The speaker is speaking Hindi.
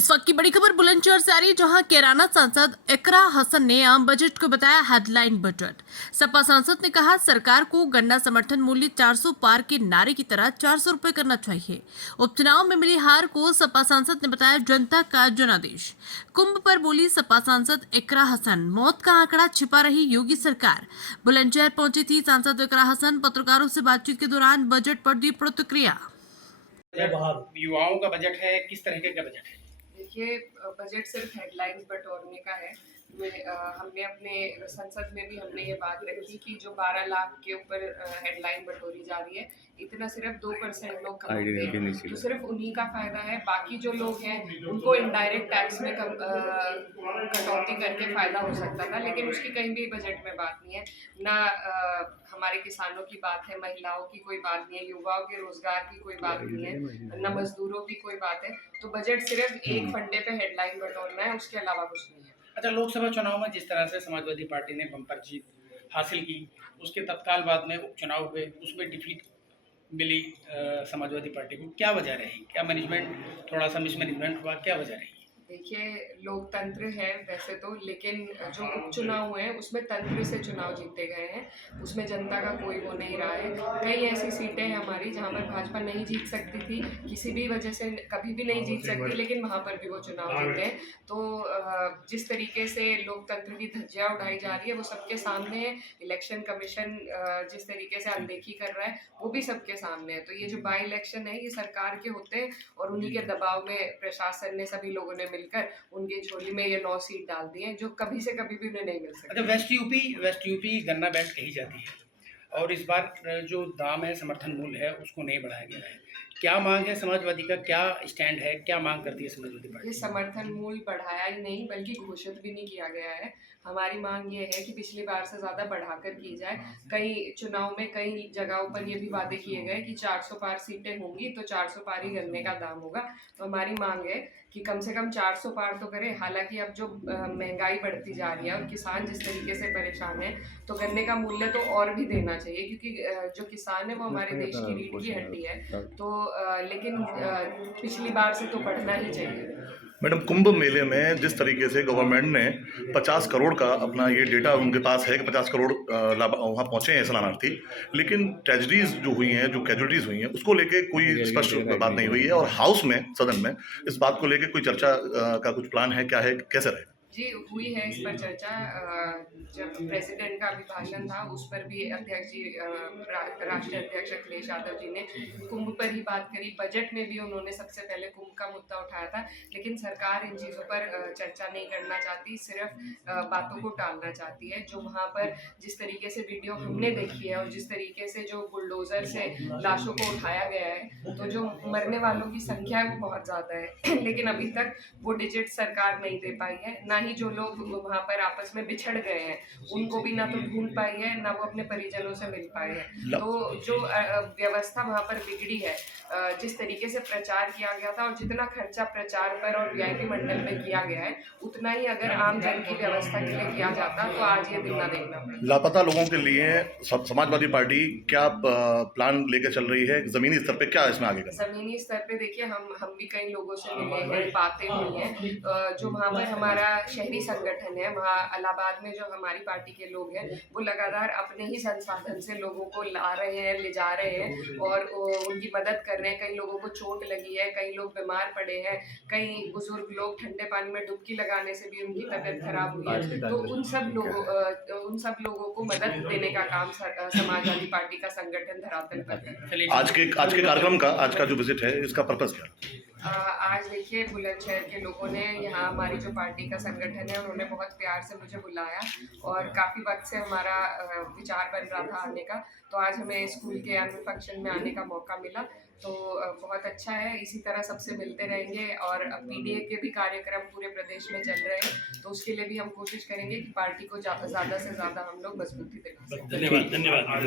इस वक्त की बड़ी खबर बुलंदशहर से आ रही है, जहां कैराना सांसद इकरा हसन ने आम बजट को बताया हेडलाइन बजट। सपा सांसद ने कहा सरकार को गन्ना समर्थन मूल्य 400 पार के नारे की तरह 400 रुपए करना चाहिए। उपचुनाव में मिली हार को सपा सांसद ने बताया जनता का जनादेश। कुंभ पर बोली सपा सांसद इकरा हसन, मौत का आंकड़ा छिपा रही योगी सरकार। बुलंदशहर पहुंची थी सांसद इकरा हसन। पत्रकारों से बातचीत के दौरान बजट पर दी प्रतिक्रिया। युवाओं का बजट है, किस तरीके का बजट है? देखिए, बजट सिर्फ हेडलाइंस बटोरने का है। हमने अपने संसद में भी हमने ये बात रखी कि जो 12 लाख के ऊपर हेडलाइन बटोरी जा रही है, इतना सिर्फ 2% लोग कमाते हैं, तो सिर्फ उन्हीं का फायदा है। बाकी जो लोग हैं उनको इनडायरेक्ट टैक्स में कटौती करके फायदा हो सकता था, लेकिन उसकी कहीं भी बजट में बात नहीं है। ना हमारे किसानों की बात है, महिलाओं की कोई बात नहीं है, युवाओं के रोजगार की कोई बात नहीं है, न मजदूरों की कोई बात है। तो बजट सिर्फ एक फंडे पे हेडलाइन बटोरना है, उसके अलावा कुछ नहीं है। अच्छा, लोकसभा चुनाव में जिस तरह से समाजवादी पार्टी ने बम्पर जीत हासिल की, उसके तत्काल बाद में उपचुनाव हुए, उसमें डिफीट मिली समाजवादी पार्टी को, क्या वजह रही? क्या मैनेजमेंट थोड़ा सा मिसमैनेजमेंट हुआ? क्या वजह रही? देखिए, लोकतंत्र है वैसे तो, लेकिन जो उपचुनाव हुए हैं उसमें तंत्र से चुनाव जीते गए हैं, उसमें जनता का कोई वो नहीं रहा है। कई ऐसी सीटें हैं हमारी जहां पर भाजपा नहीं जीत सकती थी, किसी भी वजह से कभी भी नहीं जीत सकती, लेकिन वहां पर भी वो चुनाव जीते हैं। तो जिस तरीके से लोकतंत्र की धज्जियां उड़ाई जा रही है वो सबके सामने है। इलेक्शन कमीशन जिस तरीके से अनदेखी कर रहा है वो भी सबके सामने है। तो ये जो बाई इलेक्शन है ये सरकार के होते हैं, और उन्हीं के दबाव में प्रशासन ने, सभी लोगों ने मिलकर उनकी झोली में ये 9 सीट डाल दी हैं, जो कभी से कभी भी उन्हें नहीं मिल सकती। अच्छा, वेस्ट यूपी गन्ना बेल्ट कही जाती है, और इस बार जो दाम है, समर्थन मूल्य है, उसको नहीं बढ़ाया गया है। क्या मांग है समाजवादी का? क्या स्टैंड है? क्या मांग करती है समाजवादी पार्टी? ये समर्थन मूल्य बढ़ाया ही नहीं बल्कि घोषित भी नहीं किया गया है। हमारी मांग ये है कि पिछली बार से ज़्यादा बढ़ाकर की जाए। कई चुनाव में कई जगहों पर ये भी वादे किए गए कि 400 पार सीटें होंगी तो 400 पार ही गन्ने का दाम होगा। तो हमारी मांग है कि कम से कम 400 पार तो करें। हालांकि अब जो महंगाई बढ़ती जा रही है और किसान जिस तरीके से परेशान है, तो गन्ने का मूल्य तो और भी देना चाहिए, क्योंकि जो किसान है वो हमारे देश की रीढ़ की हड्डी है। तो लेकिन पिछली बार से तो बढ़ना ही चाहिए। मैडम, कुंभ मेले में जिस तरीके से गवर्नमेंट ने 50 करोड़ का अपना ये डेटा उनके पास है कि 50 करोड़ वहाँ पहुंचे हैं शरणार्थी, लेकिन ट्रेजिडीज जो हुई हैं, जो कैजुअलिटीज हुई हैं, उसको लेके कोई स्पष्ट बात नहीं हुई है। और हाउस में, सदन में इस बात को लेके कोई चर्चा का कुछ प्लान है? क्या है, कैसे रहेगा? जी, हुई है इस पर चर्चा। जब प्रेसिडेंट का अभिभाषण था उस पर भी अध्यक्ष जी, राष्ट्रीय अध्यक्ष अखिलेश यादव जी ने कुंभ पर ही बात करी। बजट में भी उन्होंने सबसे पहले कुंभ का मुद्दा उठाया था, लेकिन सरकार इन चीज़ों पर चर्चा नहीं करना चाहती, सिर्फ बातों को टालना चाहती है। जो वहाँ पर जिस तरीके से वीडियो हमने देखी है और जिस तरीके से जो बुलडोजर से लाशों को उठाया गया है, तो जो मरने वालों की संख्या है वो बहुत ज़्यादा है लेकिन अभी तक वो डिजिट सरकार नहीं दे पाई है। ना ही जो लोग वहाँ पर आपस में बिछड़ गए हैं उनको भी ना तो ढूंढ पाई है, ना वो अपने परिजनों से मिल पाए हैं। तो जो व्यवस्था वहाँ पर बिगड़ी है, जिस तरीके से प्रचार किया गया था और जितना खर्चा प्रचार पर और वीआईपी मंडल में किया गया है, उतना ही अगर आम जन की व्यवस्था के लिए किया जाता तो आज ये दिन ना देखना पड़ता। लापता लोगों के लिए समाजवादी पार्टी क्या प्लान लेके चल रही है? जमीनी स्तर पे क्या इसमें आगे करना? जमीनी स्तर पे देखिए, हम भी कई लोगों से मिले हैं, बातें हुई हैं। जो वहाँ पर हमारा शहरी संगठन है, वहाँ इलाहाबाद में जो हमारी पार्टी के लोग हैं वो लगातार अपने ही संसाधन से लोगों को ला रहे हैं, ले जा रहे हैं और उनकी मदद कर रहे हैं। कई लोगों को चोट लगी है, कई लोग बीमार पड़े हैं, कई बुजुर्ग लोग ठंडे पानी में डुबकी लगाने से भी उनकी तबीयत खराब हुई है। तो उन सब लोगों को मदद देने का काम समाजवादी पार्टी का संगठन धरातल पर है। आज के कार्यक्रम का, आज का जो विजिट है, इसका पर्पस क्या? आज देखिए, बुलंदशहर के लोगों ने, यहाँ हमारी जो पार्टी का संगठन है उन्होंने बहुत प्यार से मुझे बुलाया और काफ़ी वक्त से हमारा विचार बन रहा था आने का, तो आज हमें स्कूल के एनुअल फंक्शन में आने का मौका मिला। तो बहुत अच्छा है, इसी तरह सबसे मिलते रहेंगे। और पीडीए के भी कार्यक्रम पूरे प्रदेश में चल रहे हैं, तो उसके लिए भी हम कोशिश करेंगे कि पार्टी को ज़्यादा से ज़्यादा हम लोग मजबूती दिला सकें। धन्यवाद।